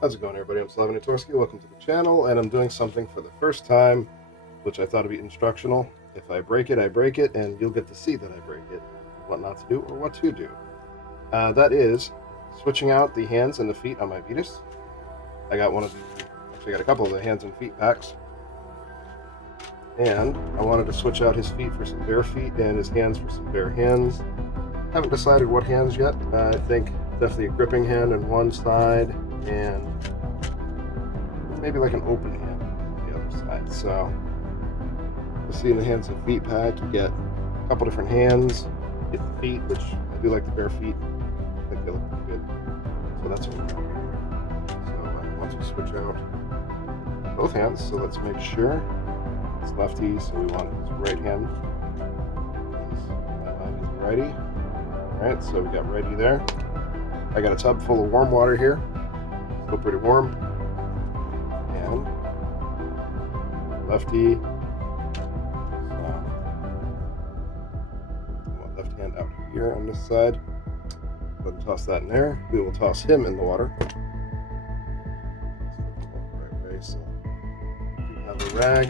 How's it going, everybody? I'm Slavinatorski. Welcome to the channel, and I'm doing something for the first time, which I thought would be instructional. If I break it, I break it, and you'll get to see that I break it, what not to do or what to do. That is switching out the hands and the feet on my Vetus. I got actually got a couple of the hands and feet packs, and I wanted to switch out his feet for some bare feet and his hands for some bare hands. Haven't decided what hands yet. I think definitely a gripping hand on one side and maybe like an open hand on the other side. So you'll see in the hands and feet pack you get a couple different hands. You get the feet, which I do like the bare feet. I think they look pretty good. So that's what we're doing here. So once we switch out both hands, so let's make sure it's lefty, so we want his right hand. My line is righty. Alright, so we got righty there. I got a tub full of warm water here. Still pretty warm. And lefty. So left hand out here on this side. Go ahead and toss that in there. We will toss him in the water. Right way, so we have a rag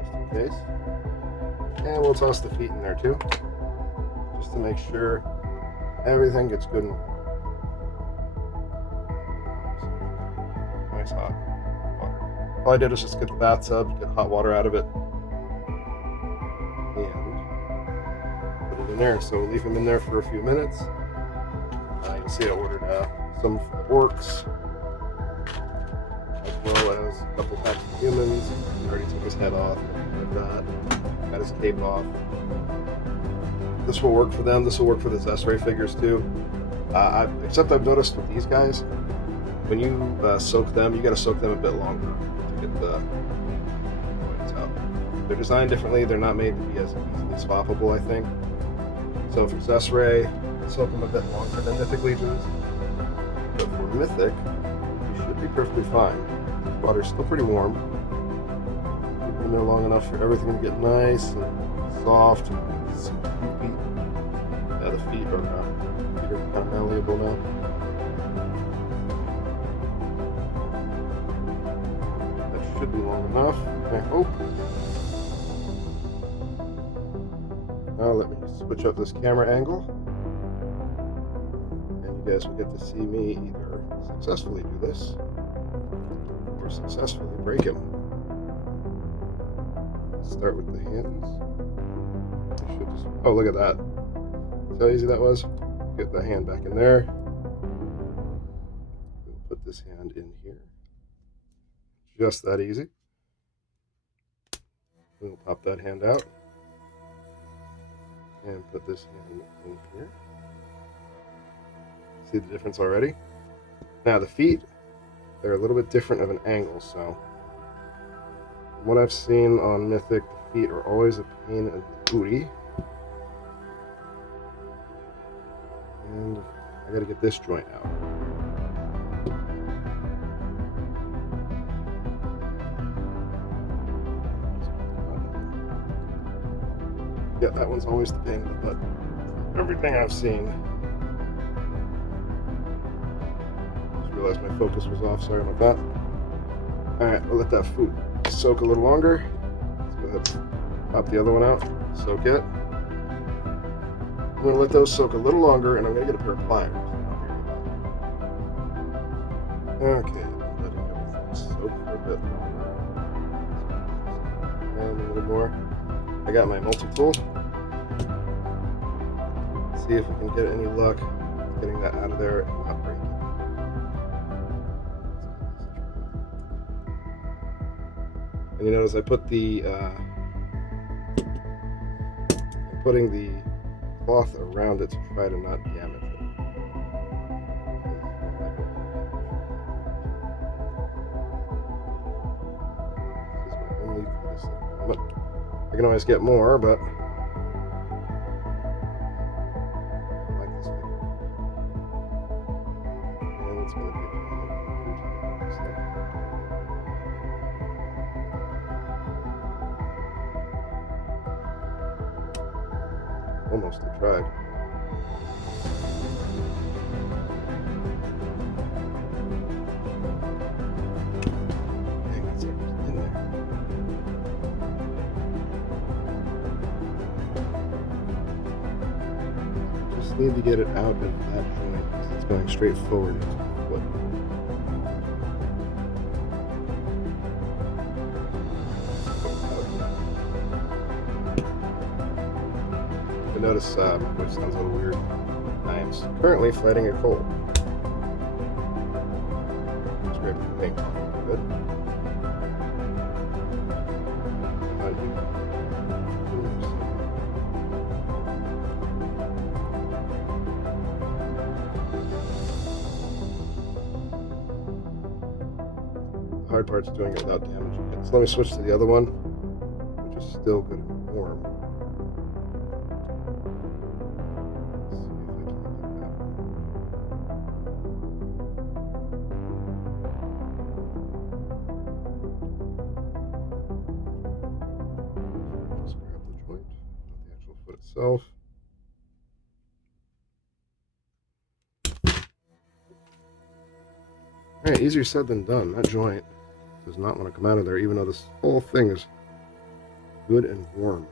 just in case. And we'll toss the feet in there too, just to make sure everything gets good and nice hot water. All I did is just get the bathtub, get hot water out of it, and put it in there. So we'll leave him in there for a few minutes. You can see I ordered some for the orcs, as well as a couple packs of humans. He already took his head off, like that. Got his cape off. This will work for them. This will work for the Zesray figures too. Except I've noticed with these guys, when you soak them, you got to soak them a bit longer to get the points out. They're designed differently. They're not made to be as easily swappable, I think. So for Zesray, soak them a bit longer than Mythic Legions. But for Mythic, you should be perfectly fine. The water's still pretty warm. Keep them in there long enough for everything to get nice and soft and goopy. Yeah, the feet are kind of malleable now. That should be long enough, I hope. Now let me switch up this camera angle, and you guys will get to see me either successfully do this or successfully break him. Start with the hands. Oh, look at that. See how easy that was? Get the hand back in there. We'll put this hand in here. Just that easy. We'll pop that hand out and put this hand in here. See the difference already? Now the feet, they're a little bit different of an angle, so from what I've seen on Mythic, the feet are always a pain in the booty. And I gotta get this joint out. Yeah, that one's always the pain in the butt. Everything I've seen. Just realized my focus was off, sorry about that. Alright, we'll let that food soak a little longer. Let's go ahead and pop the other one out, soak it. I'm going to let those soak a little longer, and I'm going to get a pair of pliers. Okay, I'm letting everything soak for a bit longer. And a little more. I got my multi-tool. See if we can get any luck getting that out of there and not breaking. And you notice I put I'm putting the cloth around it to try to not damage it. This is my only for this moment. I can always get more, but I like this figure. And it's going to be almost tried. just need to get it out of that joint because it's going straight forward into the foot. But notice my voice sounds a little weird. I am currently fighting a cold. Scraping the paint off a little bit. The hard part's doing it without damaging it. So let me switch to the other one, which is still good and warm. Let's see if I can get that one. Just grab the joint, not the actual foot itself. Alright, easier said than done. That joint does not want to come out of there, even though this whole thing is good and warm.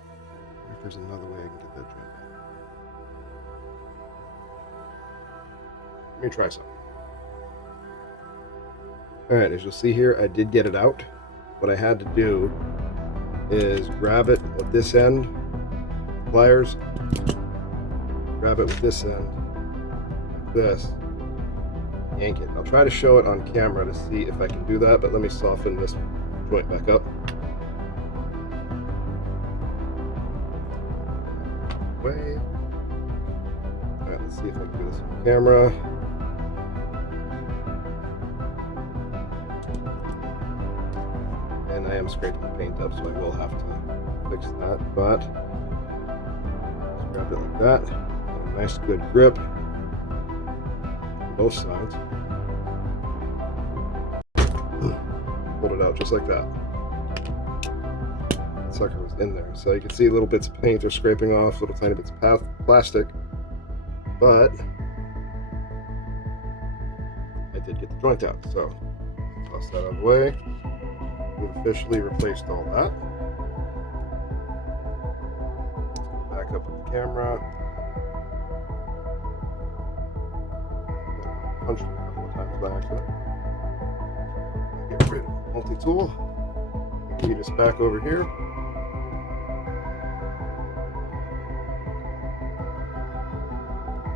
I wonder if there's another way I can get that joint out. Let me try something. Alright, as you'll see here, I did get it out. What I had to do is grab it with this end, pliers, grab it with this end, like this, yank it. I'll try to show it on camera to see if I can do that, but let me soften this joint back up. Way. Alright, let's see if I can do this on camera. And I am scraping the paint up, so I will have to fix that, but just grab it like that. Get a nice good grip on both sides. Pulled it out just like that. That sucker was in there. So you can see little bits of paint are scraping off, little tiny bits of plastic, but I did get the joint out. So toss that out of the way. We've officially replaced all that. Back up with the camera. Punched it a couple of times by accident. Get rid of the multi-tool. Lead us back over here.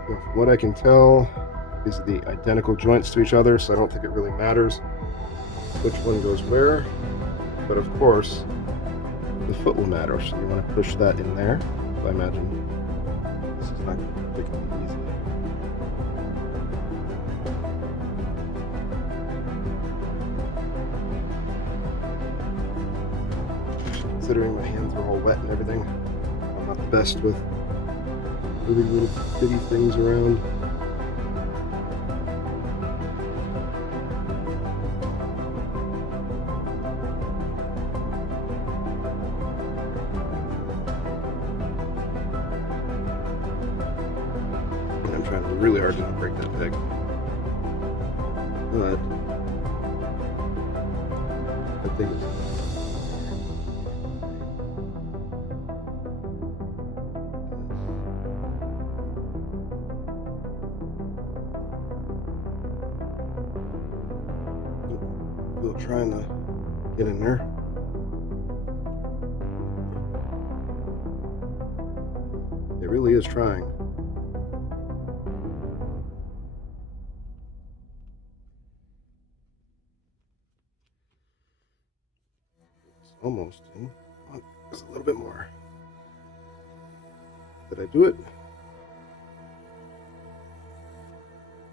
Now, from what I can tell, these are the identical joints to each other, so I don't think it really matters which one goes where. But of course, the foot will matter, so you want to push that in there. So I imagine this is not particularly easy. Considering my hands are all wet and everything, I'm not the best with moving little bitty things around. I'm trying really hard to not break that peg. But I think it's trying to get in there. It really is trying. It's almost in. Come on, just a little bit more. Did I do it?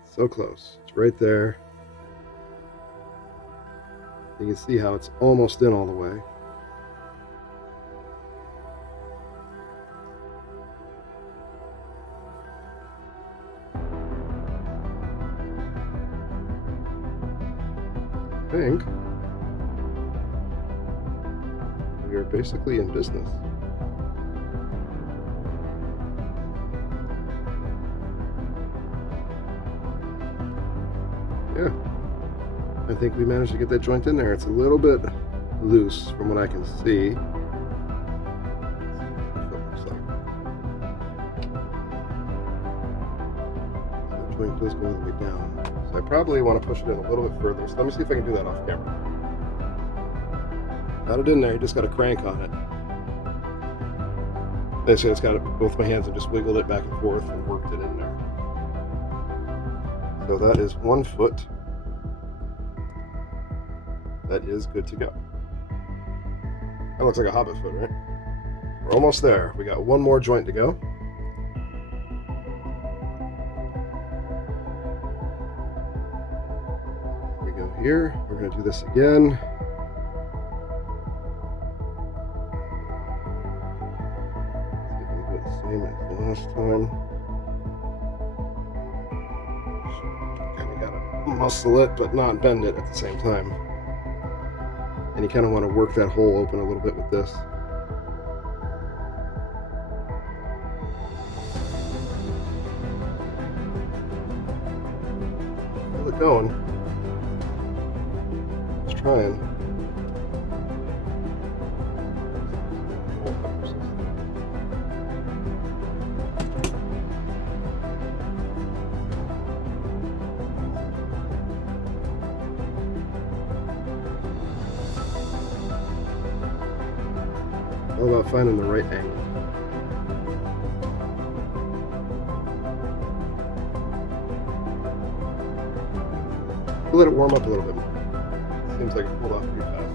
So close. It's right there. You can see how it's almost in all the way. I think we are basically in business. Yeah. I think we managed to get that joint in there. It's a little bit loose from what I can see. Let's see what the foot looks like. joint does go all the way down. So I probably want to push it in a little bit further. So let me see if I can do that off camera. Got it in there, you just got a crank on it. Basically, it's got it with both my hands and just wiggled it back and forth and worked it in there. So that is 1 foot. That is good to go. That looks like a hobbit foot, right? We're almost there. We got one more joint to go. We go here. We're going to do this again. See if we can do it the same as the last time. Kind of got to muscle it, but not bend it at the same time. And you kind of want to work that hole open a little bit with this. Feel it going. It's trying. All about finding the right angle. We'll let it warm up a little bit more. Seems like it cooled off pretty fast.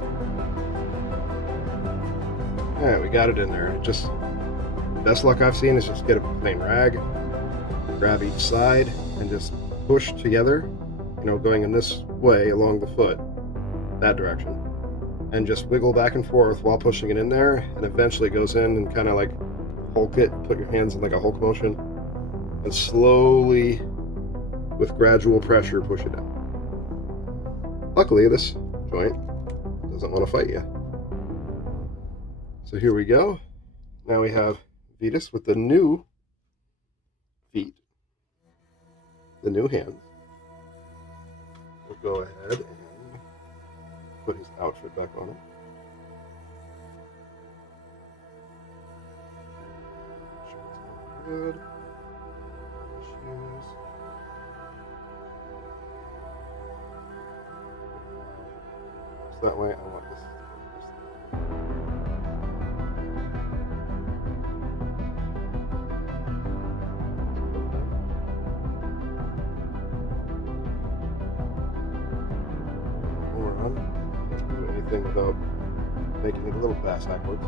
Alright, we got it in there. Just the best luck I've seen is just get a plain rag, grab each side, and just push together, you know, going in this way along the foot, that direction. And just wiggle back and forth while pushing it in there, and eventually it goes in and kind of like Hulk it, put your hands in like a Hulk motion, and slowly, with gradual pressure, push it in. Luckily, this joint doesn't want to fight you. So here we go. Now we have Vetus with the new feet, the new hands. We'll go ahead and put his outfit back on it. Good. Shoes. So that way I want this. Anything without making it a little bass backwards.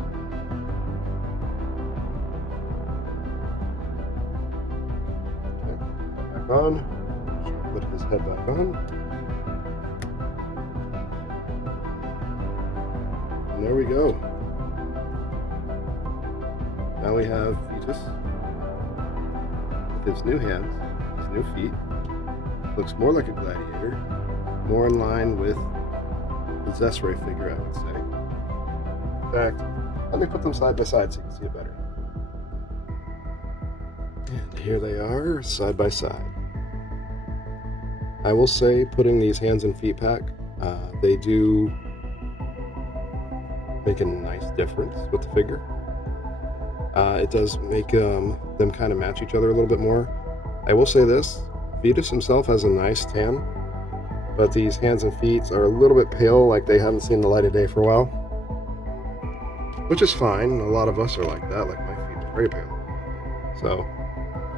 Okay, back on. Put his head back on. And there we go. Now we have Vetus with his new hands, his new feet. Looks more like a gladiator, more in line with the Zesray figure, I would say. In fact, let me put them side by side so you can see it better. And here they are, side by side. I will say, putting these hands and feet pack, they do make a nice difference with the figure. It does make them kind of match each other a little bit more. I will say this, Vetus himself has a nice tan, but these hands and feet are a little bit pale, like they haven't seen the light of day for a while. Which is fine, a lot of us are like that, like my feet are very pale. So,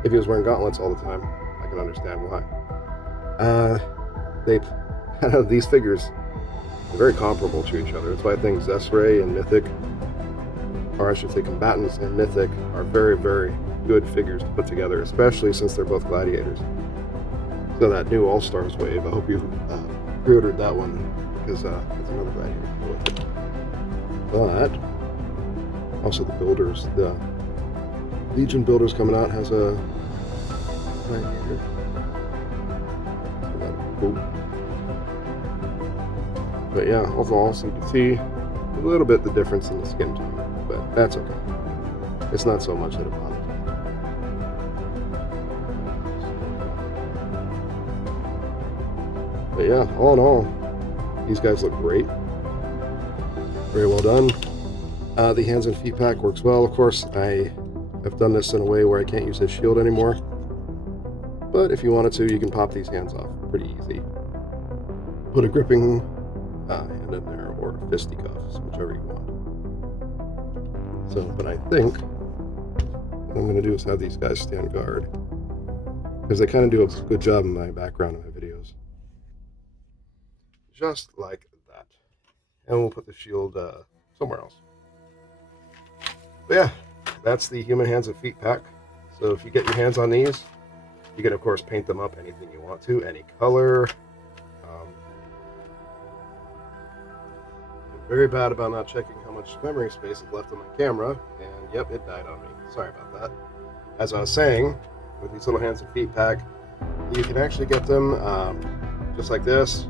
if he was wearing gauntlets all the time, I can understand why. These figures are very comparable to each other. That's why I think Zesray and Mythic, or I should say Combatants and Mythic, are very, very good figures to put together, especially since they're both gladiators. So that new All-Stars wave, I hope you pre-ordered that one, because it's another gladiator to go with it. But also the builders, the Legion builders coming out has a gladiator. So that'd be cool. But yeah, overall, so you can see a little bit the difference in the skin tone, but that's okay. It's not so much that it bothers me. But yeah, all in all, these guys look great. Very well done. The hands and feet pack works well. Of course, I have done this in a way where I can't use his shield anymore. but if you wanted to, you can pop these hands off pretty easy. Put a gripping hand in there, or fisticuffs, whichever you want. So, but I think what I'm going to do is have these guys stand guard, because they kind of do a good job in my background in my videos. Just like that. And we'll put the shield somewhere else. But yeah, that's the human hands and feet pack. So if you get your hands on these, you can of course paint them up anything you want to, any color. I'm very bad about not checking how much memory space is left on my camera, and yep, it died on me. Sorry about that. As I was saying, with these little hands and feet pack, you can actually get them just like this.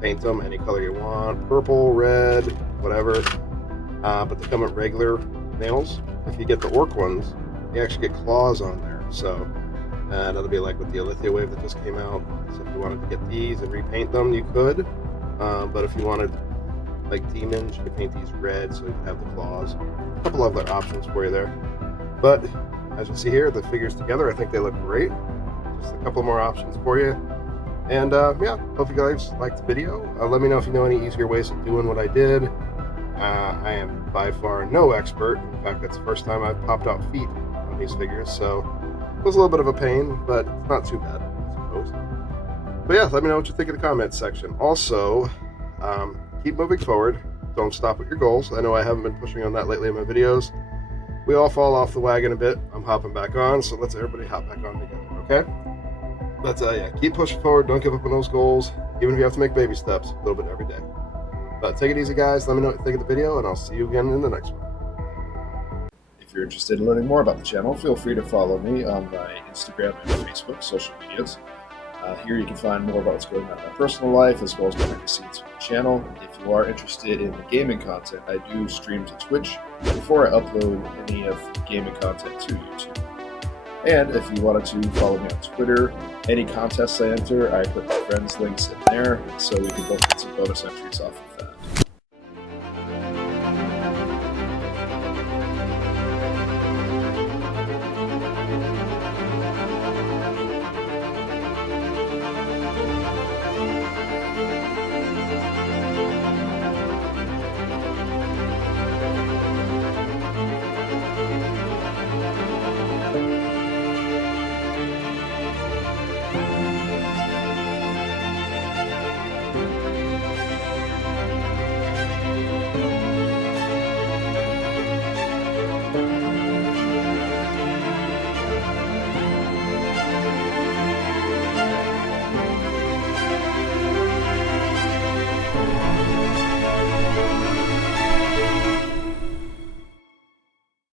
Paint them any color you want, purple, red, whatever. But they come with regular nails. If you get the orc ones, you actually get claws on there. So that'll be like with the Arethyr wave that just came out. So if you wanted to get these and repaint them, you could. But if you wanted like demons, you could paint these red so you can have the claws. A couple other options for you there. But as you see here, the figures together, I think they look great. Just a couple more options for you. And yeah, hope you guys liked the video. Let me know if you know any easier ways of doing what I did. I am by far no expert. In fact, that's the first time I've popped out feet on these figures, so it was a little bit of a pain, but it's not too bad, I suppose. But yeah, let me know what you think in the comments section. Also, keep moving forward. Don't stop at your goals. I know I haven't been pushing on that lately in my videos. We all fall off the wagon a bit. I'm hopping back on, so let's everybody hop back on together, okay? But yeah, keep pushing forward. Don't give up on those goals, even if you have to make baby steps, a little bit every day. But take it easy, guys. Let me know what you think of the video, and I'll see you again in the next one. If you're interested in learning more about the channel, feel free to follow me on my Instagram and Facebook social medias. Here you can find more about what's going on in my personal life, as well as behind the scenes from the channel. If you are interested in the gaming content, I do stream to Twitch before I upload any of the gaming content to YouTube. And if you wanted to follow me on Twitter, any contests I enter, I put my friends' links in there, so we can both get some bonus entries off of that.